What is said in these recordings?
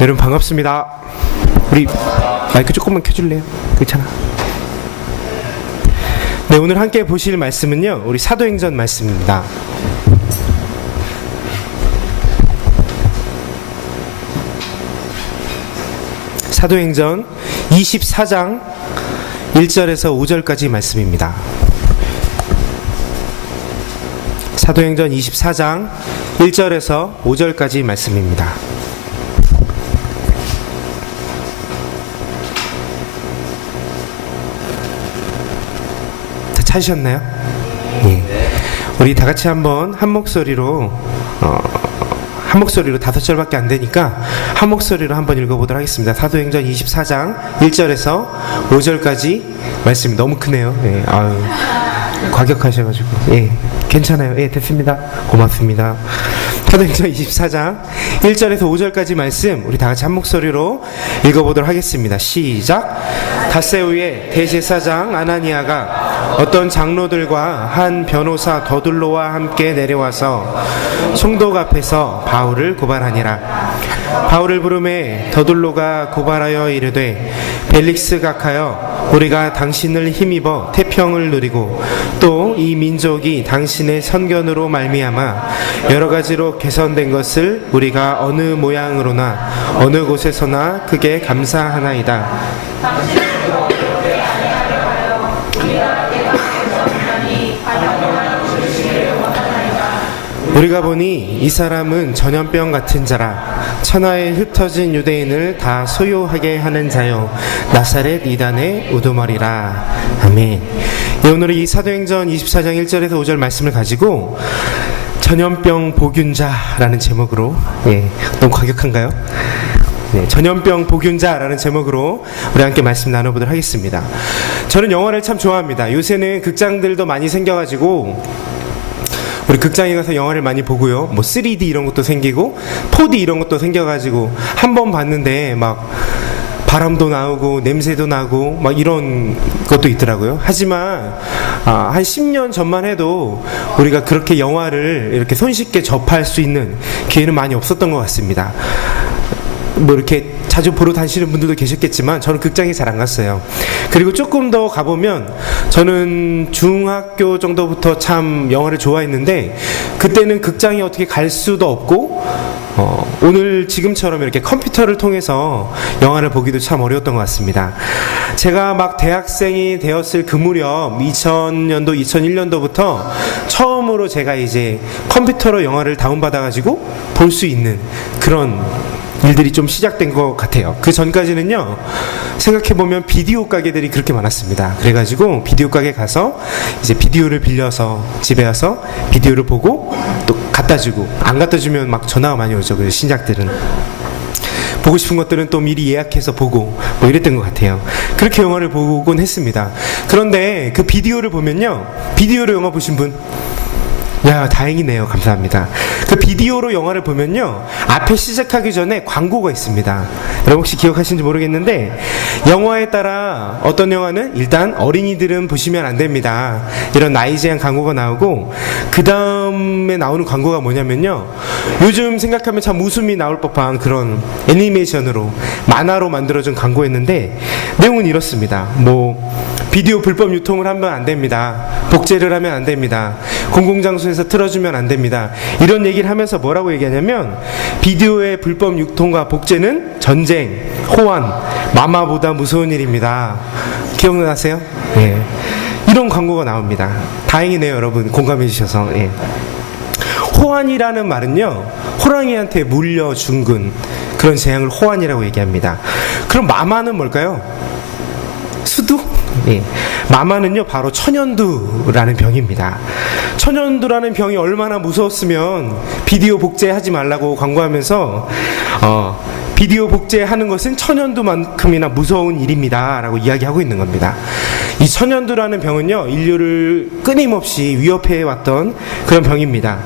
여러분 반갑습니다. 우리 마이크 조금만 켜줄래요? 괜찮아. 네, 오늘 함께 보실 말씀은요, 우리 사도행전 말씀입니다. 사도행전 24장 1절에서 5절까지 말씀입니다. 사도행전 24장 1절에서 5절까지 말씀입니다. 다 찾으셨나요? 예. 우리 다 같이 한번 한 목소리로 한 목소리로 5절밖에 안 되니까 한 목소리로 한번 읽어보도록 하겠습니다. 사도행전 24장 1절에서 5절까지 말씀이 너무 크네요. 예. 아유, 과격하셔가지고. 예. 괜찮아요. 예, 됐습니다. 고맙습니다. 사도행전 24장 1절에서 5절까지 말씀 우리 다 같이 한 목소리로 읽어보도록 하겠습니다. 시작. 닷새 후에 대제사장 아나니아가 어떤 장로들과 한 변호사 더둘로와 함께 내려와서 총독 앞에서 바울을 고발하니라. 바울을 부르매 더둘로가 고발하여 이르되, 벨릭스 각하여, 우리가 당신을 힘입어 태평을 누리고 또 이 민족이 당신의 선견으로 말미암아 여러 가지로 개선된 것을 우리가 어느 모양으로나 어느 곳에서나 크게 감사하나이다. 우리가 보니 이 사람은 전염병 같은 자라. 천하에 흩어진 유대인을 다 소요하게 하는 자요, 나사렛 이단의 우두머리라. 아멘. 예, 오늘은 이 사도행전 24장 1절에서 5절 말씀을 가지고 전염병 보균자라는 제목으로, 예, 너무 과격한가요? 네, 전염병 보균자라는 제목으로 우리 함께 말씀 나눠보도록 하겠습니다. 저는 영화를 참 좋아합니다. 요새는 극장들도 많이 생겨가지고 우리 극장에 가서 영화를 많이 보고요. 뭐 3D 이런 것도 생기고 4D 이런 것도 생겨가지고 한 번 봤는데 막 바람도 나오고 냄새도 나고 막 이런 것도 있더라고요. 하지만 한 10년 전만 해도 우리가 그렇게 영화를 이렇게 손쉽게 접할 수 있는 기회는 많이 없었던 것 같습니다. 뭐 이렇게 자주 보러 다니시는 분들도 계셨겠지만 저는 극장에 잘 안 갔어요. 그리고 조금 더 가보면 저는 중학교 정도부터 참 영화를 좋아했는데 그때는 극장에 어떻게 갈 수도 없고 오늘 지금처럼 이렇게 컴퓨터를 통해서 영화를 보기도 참 어려웠던 것 같습니다. 제가 막 대학생이 되었을 그 무렵 2000년도 2001년도부터 처음으로 제가 이제 컴퓨터로 영화를 다운받아가지고 볼 수 있는 그런 일들이 좀 시작된 것 같아요. 그 전까지는요, 생각해보면 비디오 가게들이 그렇게 많았습니다. 그래가지고 비디오 가게 가서 이제 비디오를 빌려서 집에 와서 비디오를 보고 또 갖다주고, 안 갖다주면 막 전화가 많이 오죠. 그 신작들은. 보고 싶은 것들은 또 미리 예약해서 보고 뭐 이랬던 것 같아요. 그렇게 영화를 보곤 했습니다. 그런데 그 비디오를 보면요, 비디오로 영화 보신 분? 야, 다행이네요. 감사합니다. 그 비디오로 영화를 보면요, 앞에 시작하기 전에 광고가 있습니다. 여러분 혹시 기억하시는지 모르겠는데, 영화에 따라 어떤 영화는 일단 어린이들은 보시면 안 됩니다, 이런 나이 제한 광고가 나오고, 그 다음에 나오는 광고가 뭐냐면요, 요즘 생각하면 참 웃음이 나올 법한 그런 애니메이션으로, 만화로 만들어진 광고였는데 내용은 이렇습니다. 뭐 비디오 불법 유통을 하면 안 됩니다. 복제를 하면 안 됩니다. 공공장소에서 틀어주면 안 됩니다. 이런 얘기를 하면서 뭐라고 얘기하냐면, 비디오의 불법 유통과 복제는 전쟁, 호환, 마마보다 무서운 일입니다. 기억나세요? 예. 이런 광고가 나옵니다. 다행이네요, 여러분. 공감해 주셔서. 예. 호환이라는 말은요, 호랑이한테 물려 죽은 그런 재앙을 호환이라고 얘기합니다. 그럼 마마는 뭘까요? 수두? 예. 마마는요, 바로 천연두라는 병입니다. 천연두라는 병이 얼마나 무서웠으면 비디오 복제하지 말라고 광고하면서 비디오 복제하는 것은 천연두만큼이나 무서운 일입니다 라고 이야기하고 있는 겁니다. 이 천연두라는 병은요, 인류를 끊임없이 위협해왔던 그런 병입니다.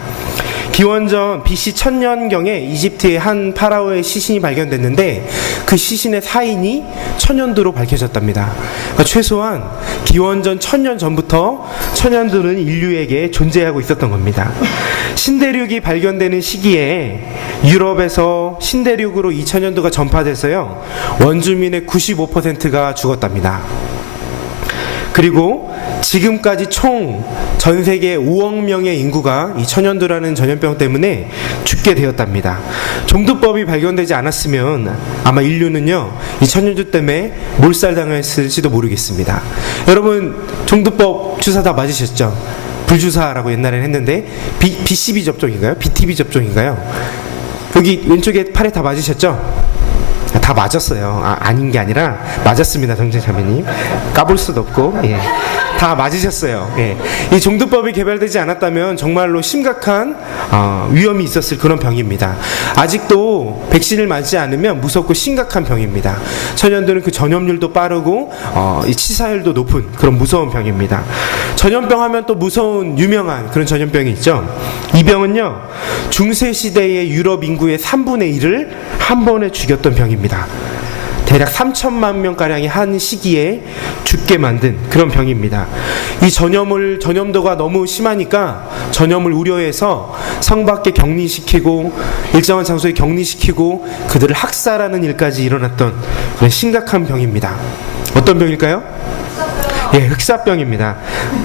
기원전 BC 1000년경에 이집트의 한 파라오의 시신이 발견됐는데 그 시신의 사인이 천연두로 밝혀졌답니다. 그러니까 최소한 기원전 1000년 전부터 천연두는 인류에게 존재하고 있었던 겁니다. 신대륙이 발견되는 시기에 유럽에서 신대륙으로 이 천연두가 전파돼서요, 원주민의 95%가 죽었답니다. 그리고 지금까지 총 전 세계 5억 명의 인구가 이 천연두라는 전염병 때문에 죽게 되었답니다. 종두법이 발견되지 않았으면 아마 인류는요, 이 천연두 때문에 몰살당했을지도 모르겠습니다. 여러분, 종두법 주사 다 맞으셨죠? 불주사라고 옛날에는 했는데 BCB 접종인가요? BTB 접종인가요? 여기 왼쪽에 팔에 다 맞으셨죠? 다 맞았어요. 아닌 게 아니라 맞았습니다, 정재자매님. 까볼 수도 없고, 예. 다 맞으셨어요. 예. 이 종두법이 개발되지 않았다면 정말로 심각한 위험이 있었을 그런 병입니다. 아직도 백신을 맞지 않으면 무섭고 심각한 병입니다. 천연두는 그 전염률도 빠르고 이 치사율도 높은 그런 무서운 병입니다. 전염병 하면 또 무서운 유명한 그런 전염병이 있죠. 이 병은요, 중세시대의 유럽 인구의 3분의 1을 한 번에 죽였던 병입니다. 대략 3천만 명가량이 한 시기에 죽게 만든 그런 병입니다. 이 전염도가 너무 심하니까 전염을 우려해서 성 밖에 격리시키고 일정한 장소에 격리시키고 그들을 학살하는 일까지 일어났던 그런 심각한 병입니다. 어떤 병일까요? 예, 흑사병입니다.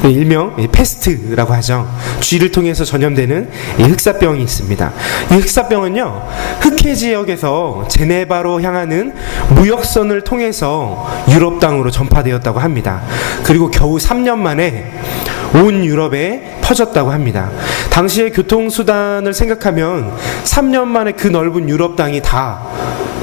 일명 패스트라고 하죠. 쥐를 통해서 전염되는 흑사병이 있습니다. 이 흑사병은요, 흑해 지역에서 제네바로 향하는 무역선을 통해서 유럽 땅으로 전파되었다고 합니다. 그리고 겨우 3년 만에 온 유럽에 퍼졌다고 합니다. 당시의 교통수단을 생각하면 3년 만에 그 넓은 유럽 땅이 다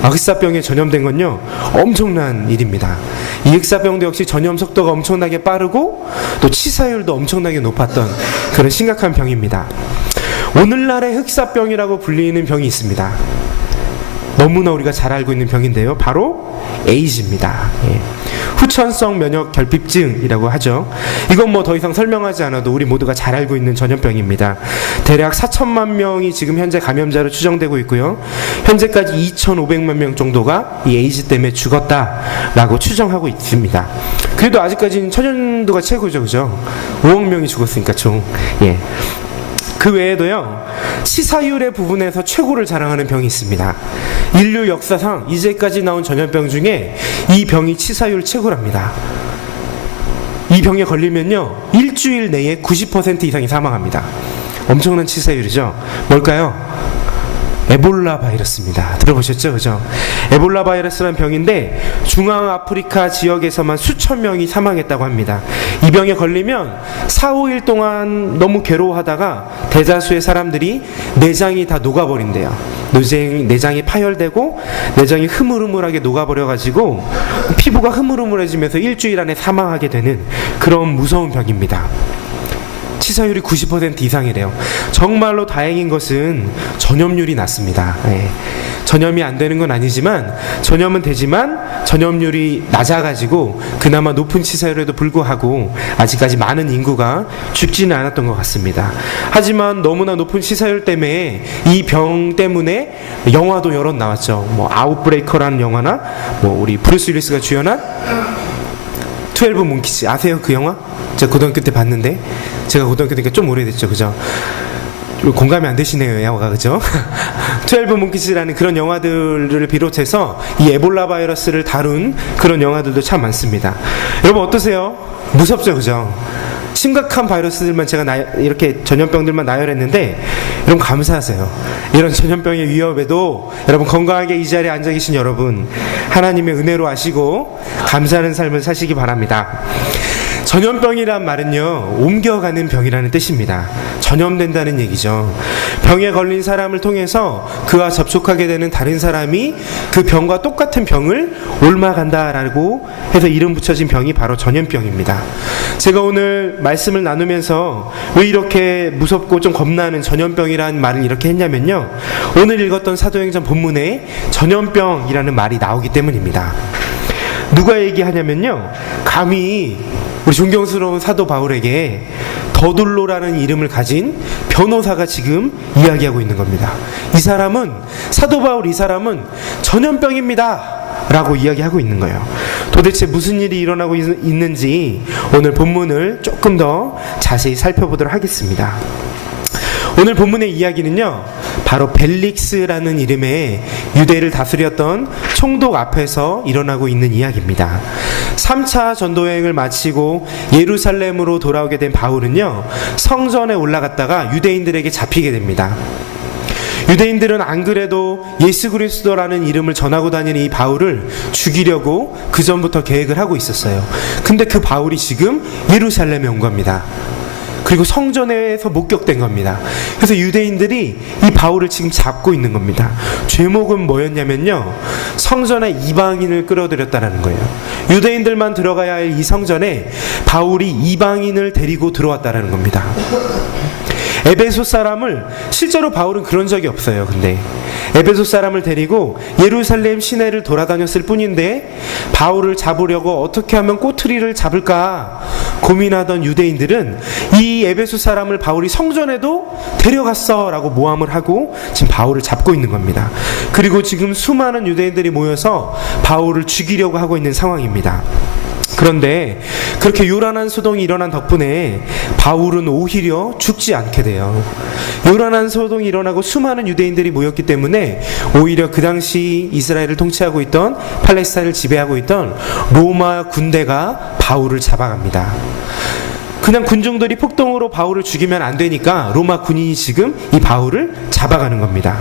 흑사병에 전염된 건요, 엄청난 일입니다. 이 흑사병도 역시 전염 속도가 엄청나게 빠르고 또 치사율도 엄청나게 높았던 그런 심각한 병입니다. 오늘날의 흑사병이라고 불리는 병이 있습니다. 너무나 우리가 잘 알고 있는 병인데요, 바로 에이즈입니다. 예. 후천성 면역 결핍증이라고 하죠. 이건 뭐 더 이상 설명하지 않아도 우리 모두가 잘 알고 있는 전염병입니다. 대략 4천만 명이 지금 현재 감염자로 추정되고 있고요, 현재까지 2,500만 명 정도가 이 에이즈 때문에 죽었다라고 추정하고 있습니다. 그래도 아직까지는 천연두가 최고죠, 그죠? 5억 명이 죽었으니까 총. 예. 그 외에도요, 치사율의 부분에서 최고를 자랑하는 병이 있습니다. 인류 역사상 이제까지 나온 전염병 중에 이 병이 치사율 최고랍니다. 이 병에 걸리면요, 일주일 내에 90% 이상이 사망합니다. 엄청난 치사율이죠. 뭘까요? 에볼라 바이러스입니다. 들어보셨죠? 그죠? 에볼라 바이러스라는 병인데 중앙아프리카 지역에서만 수천 명이 사망했다고 합니다. 이 병에 걸리면 4, 5일 동안 너무 괴로워하다가 대다수의 사람들이 내장이 다 녹아버린대요. 내장이 파열되고 내장이 흐물흐물하게 녹아버려가지고 피부가 흐물흐물해지면서 일주일 안에 사망하게 되는 그런 무서운 병입니다. 치사율이 90% 이상이래요. 정말로 다행인 것은 전염률이 낮습니다. 예. 전염이 안 되는 건 아니지만 전염은 되지만 전염률이 낮아가지고 그나마 높은 치사율에도 불구하고 아직까지 많은 인구가 죽지는 않았던 것 같습니다. 하지만 너무나 높은 치사율 때문에 이 병 때문에 영화도 여러 나왔죠. 뭐 아웃브레이커라는 영화나 뭐 우리 브루스 윌리스가 주연한 12 몽키즈 아세요? 그 영화? 제가 고등학교 때 봤는데, 제가 고등학교 때니까 좀 오래됐죠, 그죠? 공감이 안 되시네요, 영화가, 그죠? 12 몽키즈라는 그런 영화들을 비롯해서 이 에볼라 바이러스를 다룬 그런 영화들도 참 많습니다. 여러분 어떠세요? 무섭죠, 그죠? 심각한 바이러스들만 제가 이렇게 전염병들만 나열했는데 여러분 감사하세요. 이런 전염병의 위협에도 여러분 건강하게 이 자리에 앉아 계신 여러분, 하나님의 은혜로 아시고 감사하는 삶을 사시기 바랍니다. 전염병이란 말은요, 옮겨가는 병이라는 뜻입니다. 전염된다는 얘기죠. 병에 걸린 사람을 통해서 그와 접촉하게 되는 다른 사람이 그 병과 똑같은 병을 옮아간다라고 해서 이름 붙여진 병이 바로 전염병입니다. 제가 오늘 말씀을 나누면서 왜 이렇게 무섭고 좀 겁나는 전염병이라는 말을 이렇게 했냐면요, 오늘 읽었던 사도행전 본문에 전염병이라는 말이 나오기 때문입니다. 누가 얘기하냐면요, 감히 우리 존경스러운 사도 바울에게 더둘로라는 이름을 가진 변호사가 지금 이야기하고 있는 겁니다. 이 사람은, 사도 바울 이 사람은 전염병입니다 라고 이야기하고 있는 거예요. 도대체 무슨 일이 일어나고 있는지 오늘 본문을 조금 더 자세히 살펴보도록 하겠습니다. 오늘 본문의 이야기는요, 바로 벨릭스라는 이름의 유대를 다스렸던 총독 앞에서 일어나고 있는 이야기입니다. 3차 전도여행을 마치고 예루살렘으로 돌아오게 된 바울은요, 성전에 올라갔다가 유대인들에게 잡히게 됩니다. 유대인들은 안 그래도 예수 그리스도라는 이름을 전하고 다니는 이 바울을 죽이려고 그 전부터 계획을 하고 있었어요. 근데 그 바울이 지금 예루살렘에 온 겁니다. 그리고 성전에서 목격된 겁니다. 그래서 유대인들이 이 바울을 지금 잡고 있는 겁니다. 죄목은 뭐였냐면요, 성전에 이방인을 끌어들였다는 거예요. 유대인들만 들어가야 할 이 성전에 바울이 이방인을 데리고 들어왔다는 겁니다. 에베소 사람을, 실제로 바울은 그런 적이 없어요. 근데 에베소 사람을 데리고 예루살렘 시내를 돌아다녔을 뿐인데 바울을 잡으려고 어떻게 하면 꼬투리를 잡을까 고민하던 유대인들은 이 에베소 사람을 바울이 성전에도 데려갔어 라고 모함을 하고 지금 바울을 잡고 있는 겁니다. 그리고 지금 수많은 유대인들이 모여서 바울을 죽이려고 하고 있는 상황입니다. 그런데 그렇게 요란한 소동이 일어난 덕분에 바울은 오히려 죽지 않게 돼요. 요란한 소동이 일어나고 수많은 유대인들이 모였기 때문에 오히려 그 당시 이스라엘을 통치하고 있던, 팔레스타인을 지배하고 있던 로마 군대가 바울을 잡아갑니다. 그냥 군중들이 폭동으로 바울을 죽이면 안 되니까 로마 군인이 지금 이 바울을 잡아가는 겁니다.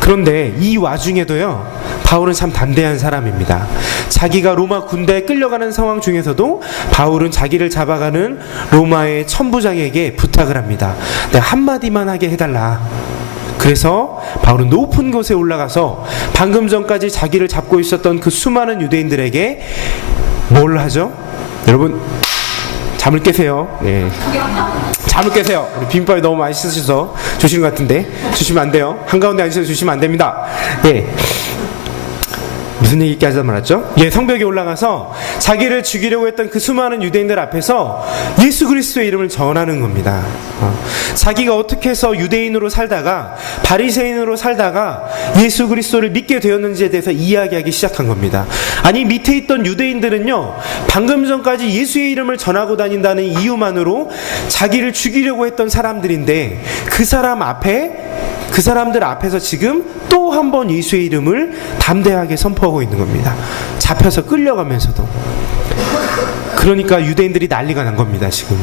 그런데 이 와중에도요, 바울은 참 담대한 사람입니다. 자기가 로마 군대에 끌려가는 상황 중에서도 바울은 자기를 잡아가는 로마의 천부장에게 부탁을 합니다. 내가 한마디만 하게 해달라. 그래서 바울은 높은 곳에 올라가서 방금 전까지 자기를 잡고 있었던 그 수많은 유대인들에게 뭘 하죠? 여러분, 잠을 깨세요. 예. 잠을 깨세요. 우리 비빔밥이 너무 많이 씻으셔서 주시는 것 같은데 주시면 안 돼요. 한가운데 앉으셔서 주시면 안 됩니다. 예. 무슨 얘기까지 말았죠? 예, 성벽에 올라가서 자기를 죽이려고 했던 그 수많은 유대인들 앞에서 예수 그리스도의 이름을 전하는 겁니다. 자기가 어떻게 해서 유대인으로 살다가 바리새인으로 살다가 예수 그리스도를 믿게 되었는지에 대해서 이야기하기 시작한 겁니다. 아니, 밑에 있던 유대인들은요, 방금 전까지 예수의 이름을 전하고 다닌다는 이유만으로 자기를 죽이려고 했던 사람들인데 그 사람들 앞에서 지금 또 한 번 예수의 이름을 담대하게 선포하고 있는 겁니다. 잡혀서 끌려가면서도. 그러니까 유대인들이 난리가 난 겁니다. 지금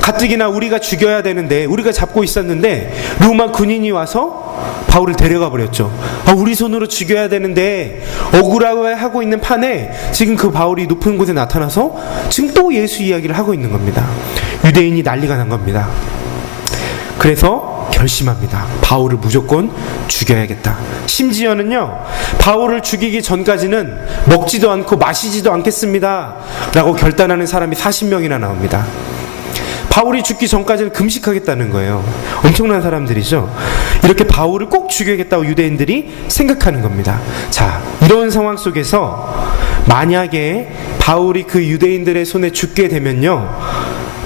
가뜩이나 우리가 죽여야 되는데, 우리가 잡고 있었는데 로마 군인이 와서 바울을 데려가 버렸죠. 우리 손으로 죽여야 되는데 억울하고 하고 있는 판에 지금 그 바울이 높은 곳에 나타나서 지금 또 예수 이야기를 하고 있는 겁니다. 유대인이 난리가 난 겁니다. 그래서 결심합니다. 바울을 무조건 죽여야겠다. 심지어는요, 바울을 죽이기 전까지는 먹지도 않고 마시지도 않겠습니다 라고 결단하는 사람이 40명이나 나옵니다. 바울이 죽기 전까지는 금식하겠다는 거예요. 엄청난 사람들이죠. 이렇게 바울을 꼭 죽여야겠다고 유대인들이 생각하는 겁니다. 자, 이런 상황 속에서 만약에 바울이 그 유대인들의 손에 죽게 되면요,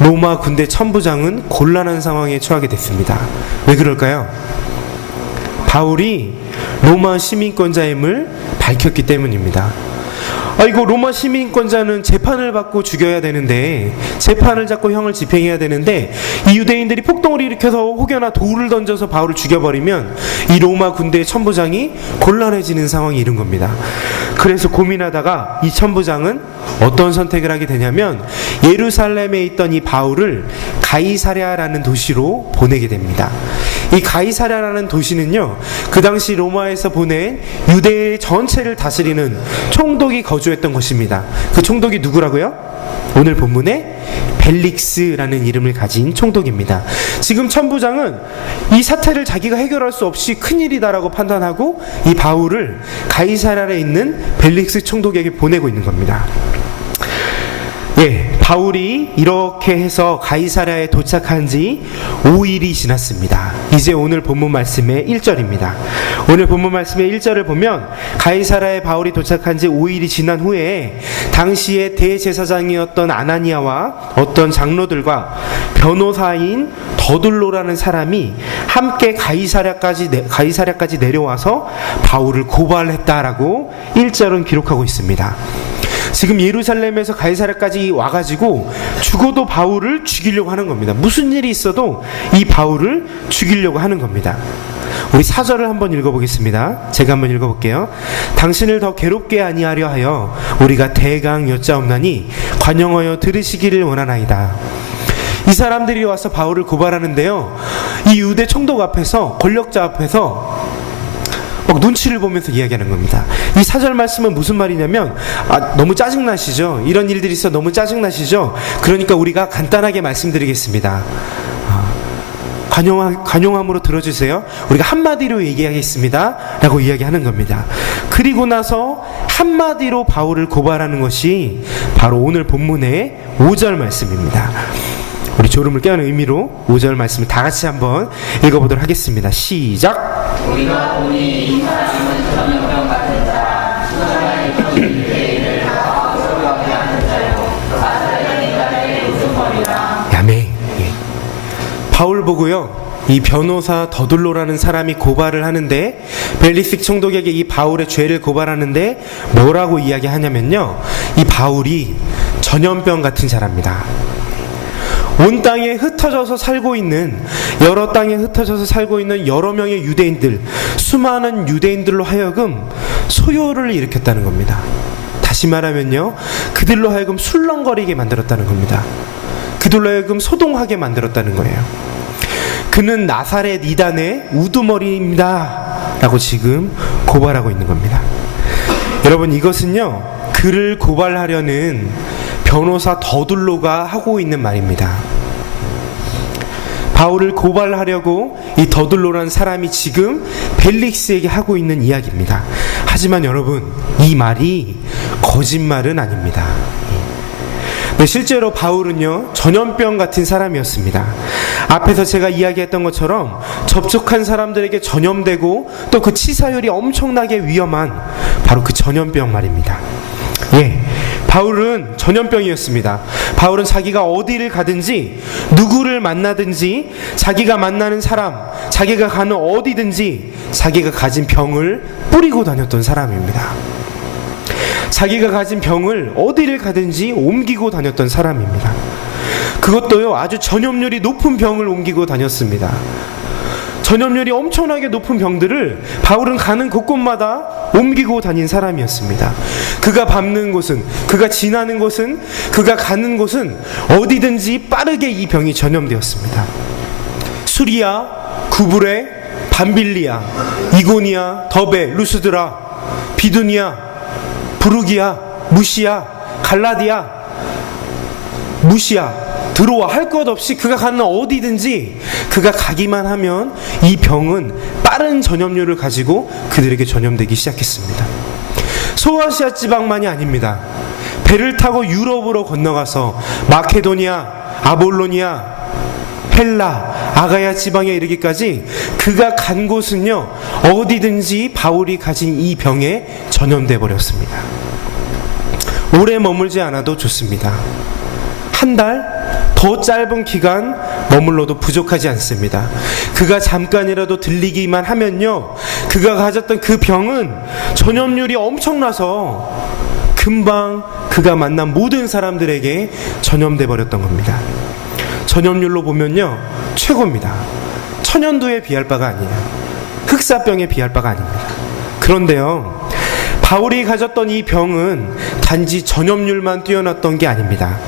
로마 군대 천부장은 곤란한 상황에 처하게 됐습니다. 왜 그럴까요? 바울이 로마 시민권자임을 밝혔기 때문입니다. 이거 로마 시민권자는 재판을 받고 죽여야 되는데, 재판을 잡고 형을 집행해야 되는데, 이 유대인들이 폭동을 일으켜서 혹여나 돌을 던져서 바울을 죽여버리면 이 로마 군대의 천부장이 곤란해지는 상황이 이른 겁니다. 그래서 고민하다가 이 천부장은 어떤 선택을 하게 되냐면 예루살렘에 있던 이 바울을 가이사랴라는 도시로 보내게 됩니다. 이 가이사랴라는 도시는요, 그 당시 로마에서 보낸 유대 전체를 다스리는 총독이 거주했던 곳입니다. 그 총독이 누구라고요? 오늘 본문에 벨릭스라는 이름을 가진 총독입니다. 지금 천부장은 이 사태를 자기가 해결할 수 없이 큰일이다라고 판단하고 이 바울을 가이사랴에 있는 벨릭스 총독에게 보내고 있는 겁니다. 예, 바울이 이렇게 해서 가이사랴에 도착한 지 5일이 지났습니다. 이제 오늘 본문 말씀의 1절입니다. 오늘 본문 말씀의 1절을 보면 가이사랴에 바울이 도착한 지 5일이 지난 후에 당시에 대제사장이었던 아나니아와 어떤 장로들과 변호사인 더둘로라는 사람이 함께 가이사랴까지 내려와서 바울을 고발했다라고 1절은 기록하고 있습니다. 지금 예루살렘에서 가이사랴까지 와가지고 죽어도 바울을 죽이려고 하는 겁니다. 무슨 일이 있어도 이 바울을 죽이려고 하는 겁니다. 우리 4절을 한번 읽어보겠습니다. 제가 한번 읽어볼게요. 당신을 더 괴롭게 아니하려 하여 우리가 대강 여짜옵나니 관용하여 들으시기를 원하나이다. 이 사람들이 와서 바울을 고발하는데요, 이 유대 총독 앞에서, 권력자 앞에서 막 눈치를 보면서 이야기하는 겁니다. 이 4절 말씀은 무슨 말이냐면, 너무 짜증나시죠? 이런 일들이 있어 너무 짜증나시죠? 그러니까 우리가 간단하게 말씀드리겠습니다. 관용함으로 들어주세요. 우리가 한마디로 얘기하겠습니다 라고 이야기하는 겁니다. 그리고 나서 한마디로 바울을 고발하는 것이 바로 오늘 본문의 5절 말씀입니다. 우리 졸음을 깨우는 의미로 5절 말씀을 다 같이 한번 읽어보도록 하겠습니다. 시작. 우리가 보니 이 사람은 전염병 같은 자, 수사의 병이 유대인을 다 소유하게 하는 자요, 가사의 인간의 우두머리라. 아멘. 바울 보고요, 이 변호사 더둘로라는 사람이 고발을 하는데, 벨리식 총독에게 이 바울의 죄를 고발하는데 뭐라고 이야기하냐면요, 이 바울이 전염병 같은 자랍니다. 온 땅에 흩어져서 살고 있는, 여러 땅에 흩어져서 살고 있는 여러 명의 유대인들, 수많은 유대인들로 하여금 소요를 일으켰다는 겁니다. 다시 말하면요, 그들로 하여금 술렁거리게 만들었다는 겁니다. 그들로 하여금 소동하게 만들었다는 거예요. 그는 나사렛 이단의 우두머리입니다 라고 지금 고발하고 있는 겁니다. 여러분, 이것은요, 그를 고발하려는 변호사 더둘로가 하고 있는 말입니다. 바울을 고발하려고 이 더둘로라는 사람이 지금 벨릭스에게 하고 있는 이야기입니다. 하지만 여러분, 이 말이 거짓말은 아닙니다. 네, 실제로 바울은요, 전염병 같은 사람이었습니다. 앞에서 제가 이야기했던 것처럼 접촉한 사람들에게 전염되고 또 그 치사율이 엄청나게 위험한 바로 그 전염병 말입니다. 바울은 전염병이었습니다. 바울은 자기가 어디를 가든지, 누구를 만나든지, 자기가 만나는 사람, 자기가 가는 어디든지 자기가 가진 병을 뿌리고 다녔던 사람입니다. 자기가 가진 병을 어디를 가든지 옮기고 다녔던 사람입니다. 그것도요, 아주 전염률이 높은 병을 옮기고 다녔습니다. 전염률이 엄청나게 높은 병들을 바울은 가는 곳곳마다 옮기고 다닌 사람이었습니다. 그가 밟는 곳은, 그가 지나는 곳은, 그가 가는 곳은 어디든지 빠르게 이 병이 전염되었습니다. 수리아, 구브레, 밤빌리아, 이고니아, 더베, 루스드라, 비두니아, 부르기아, 무시아, 갈라디아, 무시아, 들어와, 할 것 없이 그가 가는 어디든지 그가 가기만 하면 이 병은 빠른 전염률을 가지고 그들에게 전염되기 시작했습니다. 소아시아 지방만이 아닙니다. 배를 타고 유럽으로 건너가서 마케도니아, 아볼로니아, 헬라, 아가야 지방에 이르기까지 그가 간 곳은요, 어디든지 바울이 가진 이 병에 전염돼 버렸습니다. 오래 머물지 않아도 좋습니다. 한 달? 더 짧은 기간 머물러도 부족하지 않습니다. 그가 잠깐이라도 들리기만 하면요, 그가 가졌던 그 병은 전염률이 엄청나서 금방 그가 만난 모든 사람들에게 전염돼 버렸던 겁니다. 전염률로 보면요, 최고입니다. 천연두에 비할 바가 아니에요. 흑사병에 비할 바가 아닙니다. 그런데요, 바울이 가졌던 이 병은 단지 전염률만 뛰어났던 게 아닙니다.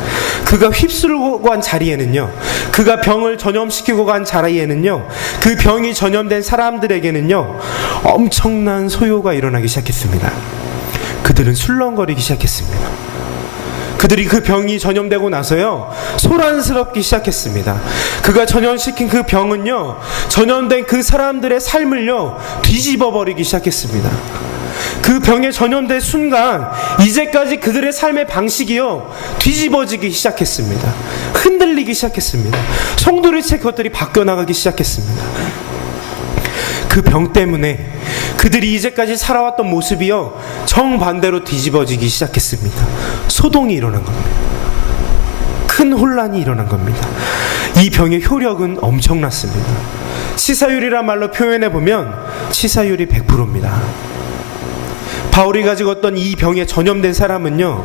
그가 휩쓸고 간 자리에는요, 그가 병을 전염시키고 간 자리에는요, 그 병이 전염된 사람들에게는요, 엄청난 소요가 일어나기 시작했습니다. 그들은 술렁거리기 시작했습니다. 그들이 그 병이 전염되고 나서요, 소란스럽기 시작했습니다. 그가 전염시킨 그 병은요, 전염된 그 사람들의 삶을요, 뒤집어 버리기 시작했습니다. 그 병에 전염된 순간 이제까지 그들의 삶의 방식이요 뒤집어지기 시작했습니다. 흔들리기 시작했습니다. 송두리째 그것들이 바뀌어나가기 시작했습니다. 그 병 때문에 그들이 이제까지 살아왔던 모습이요 정반대로 뒤집어지기 시작했습니다. 소동이 일어난 겁니다. 큰 혼란이 일어난 겁니다. 이 병의 효력은 엄청났습니다. 치사율이란 말로 표현해보면 치사율이 100%입니다. 바울이 가지고 있던 이 병에 전염된 사람은요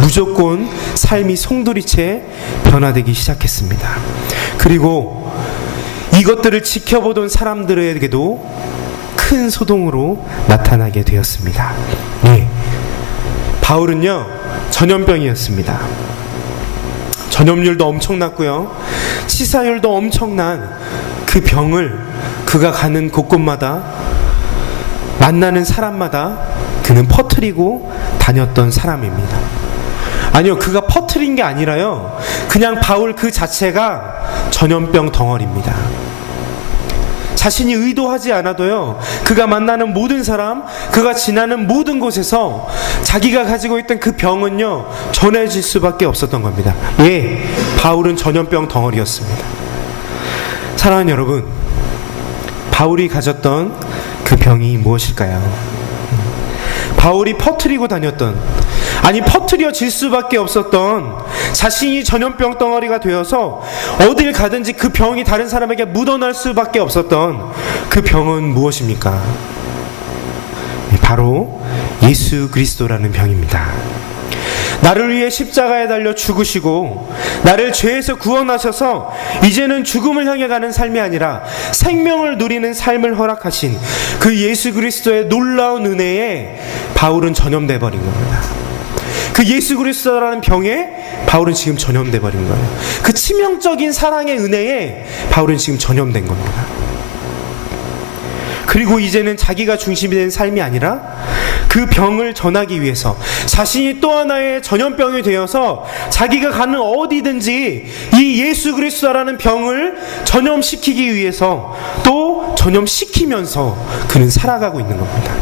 무조건 삶이 송두리째 변화되기 시작했습니다. 그리고 이것들을 지켜보던 사람들에게도 큰 소동으로 나타나게 되었습니다. 네, 바울은요 전염병이었습니다. 전염률도 엄청났고요 치사율도 엄청난 그 병을 그가 가는 곳곳마다 만나는 사람마다 그는 퍼뜨리고 다녔던 사람입니다. 아니요, 그가 퍼뜨린 게 아니라요 그냥 바울 그 자체가 전염병 덩어리입니다. 자신이 의도하지 않아도요 그가 만나는 모든 사람, 그가 지나는 모든 곳에서 자기가 가지고 있던 그 병은요 전해질 수밖에 없었던 겁니다. 예, 바울은 전염병 덩어리였습니다. 사랑하는 여러분, 바울이 가졌던 그 병이 무엇일까요? 바울이 퍼뜨리고 다녔던, 아니 퍼뜨려질 수밖에 없었던 자신이 전염병 덩어리가 되어서 어딜 가든지 그 병이 다른 사람에게 묻어날 수밖에 없었던 그 병은 무엇입니까? 바로 예수 그리스도라는 병입니다. 나를 위해 십자가에 달려 죽으시고 나를 죄에서 구원하셔서 이제는 죽음을 향해 가는 삶이 아니라 생명을 누리는 삶을 허락하신 그 예수 그리스도의 놀라운 은혜에 바울은 전염돼 버린 겁니다. 그 예수 그리스도라는 병에 바울은 지금 전염돼 버린 거예요. 그 치명적인 사랑의 은혜에 바울은 지금 전염된 겁니다. 그리고 이제는 자기가 중심이 된 삶이 아니라 그 병을 전하기 위해서 자신이 또 하나의 전염병이 되어서 자기가 가는 어디든지 이 예수 그리스도라는 병을 전염시키기 위해서 또 전염시키면서 그는 살아가고 있는 겁니다.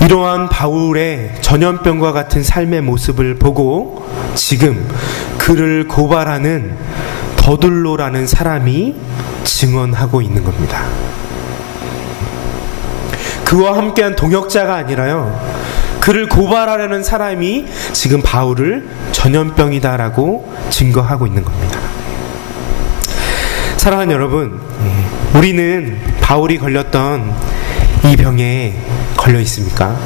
이러한 바울의 전염병과 같은 삶의 모습을 보고 지금 그를 고발하는 더둘로라는 사람이 증언하고 있는 겁니다. 그와 함께한 동역자가 아니라요 그를 고발하려는 사람이 지금 바울을 전염병이다라고 증거하고 있는 겁니다. 사랑하는 여러분, 우리는 바울이 걸렸던 이 병에 걸려 있습니까?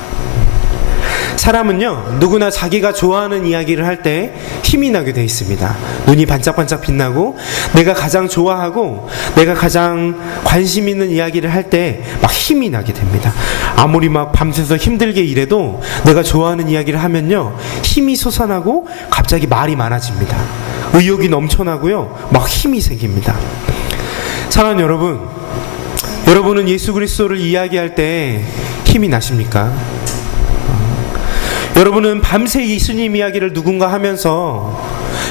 사람은요 누구나 자기가 좋아하는 이야기를 할 때 힘이 나게 돼 있습니다. 눈이 반짝반짝 빛나고 내가 가장 좋아하고 내가 가장 관심 있는 이야기를 할 때 막 힘이 나게 됩니다. 아무리 막 밤새서 힘들게 일해도 내가 좋아하는 이야기를 하면요 힘이 솟아나고 갑자기 말이 많아집니다. 의욕이 넘쳐나고요 막 힘이 생깁니다. 사랑하는 여러분, 여러분은 예수 그리스도를 이야기할 때 힘이 나십니까? 여러분은 밤새 예수님 이야기를 누군가 하면서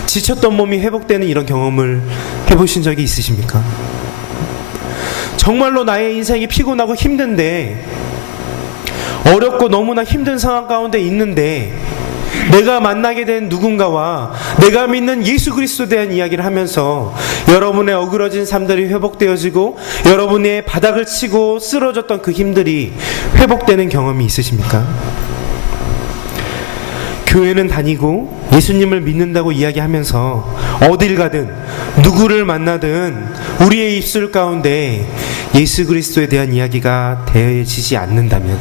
지쳤던 몸이 회복되는 이런 경험을 해보신 적이 있으십니까? 정말로 나의 인생이 피곤하고 힘든데, 어렵고 너무나 힘든 상황 가운데 있는데 내가 만나게 된 누군가와 내가 믿는 예수 그리스도에 대한 이야기를 하면서 여러분의 어그러진 삶들이 회복되어지고 여러분의 바닥을 치고 쓰러졌던 그 힘들이 회복되는 경험이 있으십니까? 교회는 다니고 예수님을 믿는다고 이야기하면서 어딜 가든 누구를 만나든 우리의 입술 가운데 예수 그리스도에 대한 이야기가 되어지지 않는다면,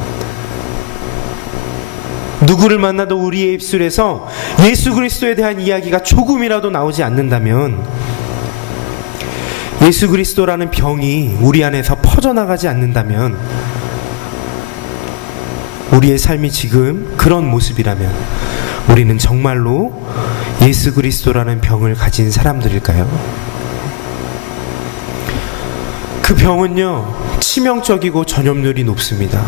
누구를 만나도 우리의 입술에서 예수 그리스도에 대한 이야기가 조금이라도 나오지 않는다면, 예수 그리스도라는 병이 우리 안에서 퍼져나가지 않는다면, 우리의 삶이 지금 그런 모습이라면 우리는 정말로 예수 그리스도라는 병을 가진 사람들일까요? 그 병은요 치명적이고 전염률이 높습니다.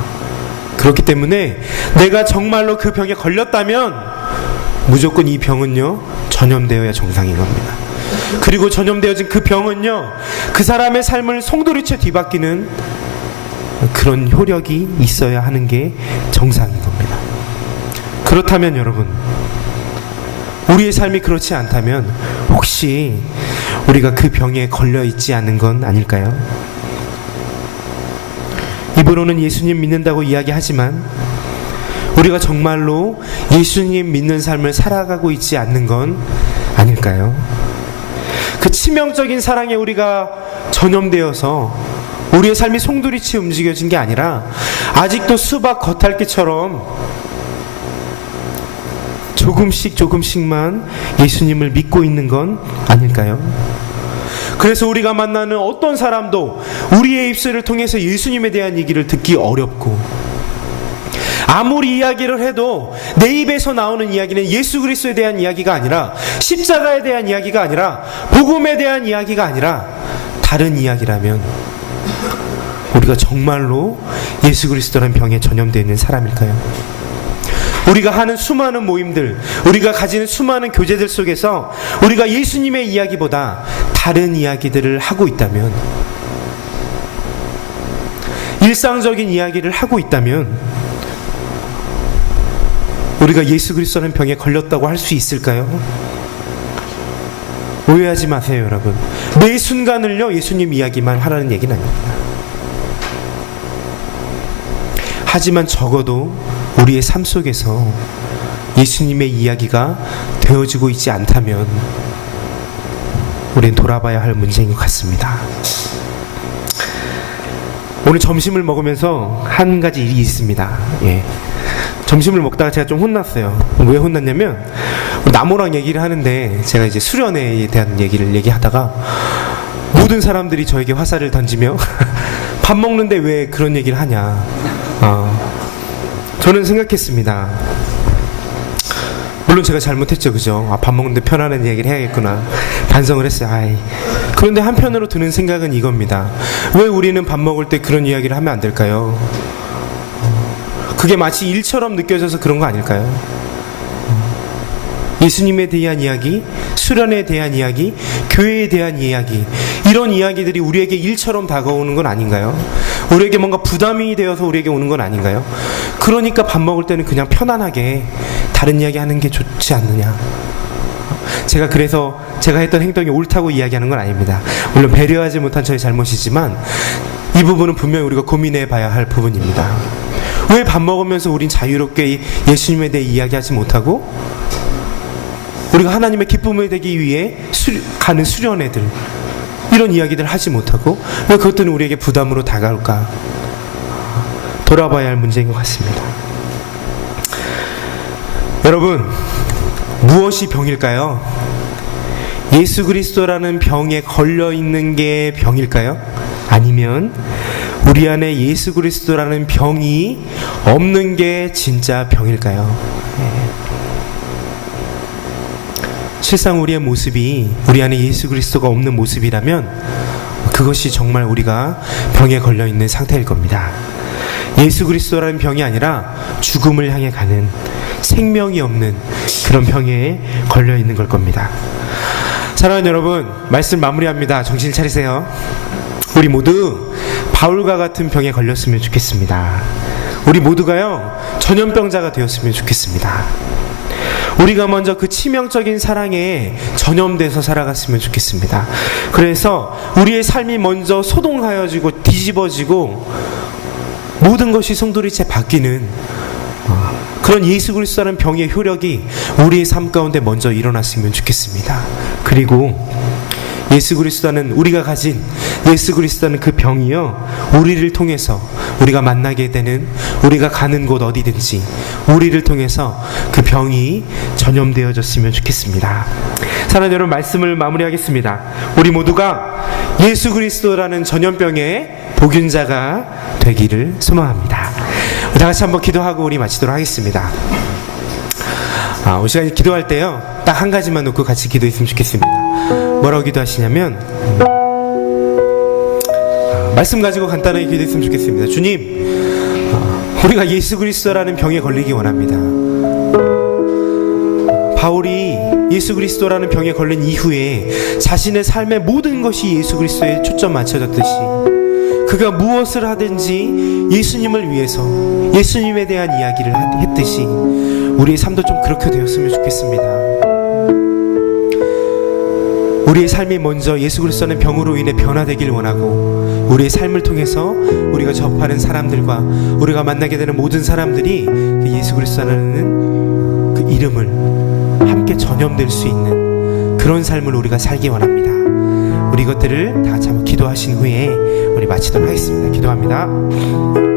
그렇기 때문에 내가 정말로 그 병에 걸렸다면 무조건 이 병은요 전염되어야 정상인 겁니다. 그리고 전염되어진 그 병은요 그 사람의 삶을 송두리째 뒤바뀌는 그런 효력이 있어야 하는 게 정상인 겁니다. 그렇다면 여러분, 우리의 삶이 그렇지 않다면 혹시 우리가 그 병에 걸려 있지 않은 건 아닐까요? 입으로는 예수님 믿는다고 이야기하지만 우리가 정말로 예수님 믿는 삶을 살아가고 있지 않는 건 아닐까요? 그 치명적인 사랑에 우리가 전염되어서 우리의 삶이 송두리째 움직여진 게 아니라 아직도 수박 겉핥기처럼 조금씩만 예수님을 믿고 있는 건 아닐까요? 그래서 우리가 만나는 어떤 사람도 우리의 입술을 통해서 예수님에 대한 얘기를 듣기 어렵고, 아무리 이야기를 해도 내 입에서 나오는 이야기는 예수 그리스도에 대한 이야기가 아니라, 십자가에 대한 이야기가 아니라, 복음에 대한 이야기가 아니라 다른 이야기라면 우리가 정말로 예수 그리스도라는 병에 전염되어 있는 사람일까요? 우리가 하는 수많은 모임들, 우리가 가지는 수많은 교제들 속에서 우리가 예수님의 이야기보다 다른 이야기들을 하고 있다면, 일상적인 이야기를 하고 있다면 우리가 예수 그리스도라는 병에 걸렸다고 할 수 있을까요? 오해하지 마세요, 여러분. 매 순간을요 예수님 이야기만 하라는 얘기는 아닙니다. 하지만 적어도 우리의 삶 속에서 예수님의 이야기가 되어지고 있지 않다면 우리는 돌아봐야 할 문제인 것 같습니다. 오늘 점심을 먹으면서 한 가지 일이 있습니다. 점심을 먹다가 제가 좀 혼났어요. 왜 혼났냐면, 나무랑 얘기를 하는데 제가 이제 수련회에 대한 얘기를 얘기하다가 모든 사람들이 저에게 화살을 던지며 밥 먹는데 왜 그런 얘기를 하냐. 저는 생각했습니다. 물론 제가 잘못했죠, 그죠? 밥 먹는데 편안한 얘기를 해야겠구나 반성을 했어요. 그런데 한편으로 드는 생각은 이겁니다. 왜 우리는 밥 먹을 때 그런 이야기를 하면 안 될까요? 그게 마치 일처럼 느껴져서 그런 거 아닐까요? 예수님에 대한 이야기, 수련에 대한 이야기, 교회에 대한 이야기, 이런 이야기들이 우리에게 일처럼 다가오는 건 아닌가요? 우리에게 뭔가 부담이 되어서 우리에게 오는 건 아닌가요? 그러니까 밥 먹을 때는 그냥 편안하게 다른 이야기 하는 게 좋지 않느냐. 제가 그래서 제가 했던 행동이 옳다고 이야기하는 건 아닙니다. 물론 배려하지 못한 저의 잘못이지만 이 부분은 분명히 우리가 고민해 봐야 할 부분입니다. 왜 밥 먹으면서 우린 자유롭게 예수님에 대해 이야기하지 못하고, 우리가 하나님의 기쁨을 되기 위해 가는 수련회들, 이런 이야기들 하지 못하고 왜 그것들은 우리에게 부담으로 다가올까? 돌아봐야 할 문제인 것 같습니다. 여러분, 무엇이 병일까요? 예수 그리스도라는 병에 걸려 있는 게 병일까요? 아니면 우리 안에 예수 그리스도라는 병이 없는 게 진짜 병일까요? 실상 우리의 모습이 우리 안에 예수 그리스도가 없는 모습이라면 그것이 정말 우리가 병에 걸려 있는 상태일 겁니다. 예수 그리스도라는 병이 아니라 죽음을 향해 가는, 생명이 없는 그런 병에 걸려 있는 걸 겁니다. 사랑하는 여러분, 말씀 마무리합니다. 정신 차리세요. 우리 모두 바울과 같은 병에 걸렸으면 좋겠습니다. 우리 모두가요 전염병자가 되었으면 좋겠습니다. 우리가 먼저 그 치명적인 사랑에 전염돼서 살아갔으면 좋겠습니다. 그래서 우리의 삶이 먼저 소동하여지고 뒤집어지고 모든 것이 송두리째 바뀌는 그런 예수 그리스도라는 병의 효력이 우리의 삶 가운데 먼저 일어났으면 좋겠습니다. 그리고 예수 그리스도는, 우리가 가진 예수 그리스도는 그 병이요 우리를 통해서, 우리가 만나게 되는, 우리가 가는 곳 어디든지 우리를 통해서 그 병이 전염되어졌으면 좋겠습니다. 사랑하는 여러분, 말씀을 마무리하겠습니다. 우리 모두가 예수 그리스도라는 전염병의 복균자가 되기를 소망합니다. 다 같이 한번 기도하고 우리 마치도록 하겠습니다. 오늘 시간에 기도할 때요 딱 한 가지만 놓고 같이 기도했으면 좋겠습니다. 뭐라고 기도하시냐면, 말씀 가지고 간단하게 기도했으면 좋겠습니다. 주님, 우리가 예수 그리스도라는 병에 걸리기 원합니다. 바울이 예수 그리스도라는 병에 걸린 이후에 자신의 삶의 모든 것이 예수 그리스도에 초점 맞춰졌듯이 그가 무엇을 하든지 예수님을 위해서 예수님에 대한 이야기를 했듯이 우리의 삶도 좀 그렇게 되었으면 좋겠습니다. 우리의 삶이 먼저 예수 그리스도는 병으로 인해 변화되길 원하고, 우리의 삶을 통해서 우리가 접하는 사람들과 우리가 만나게 되는 모든 사람들이 그 예수 그리스도라는 그 이름을 함께 전염될 수 있는 그런 삶을 우리가 살기 원합니다. 우리 이것들을 다 같이 한번 기도하신 후에 우리 마치도록 하겠습니다. 기도합니다.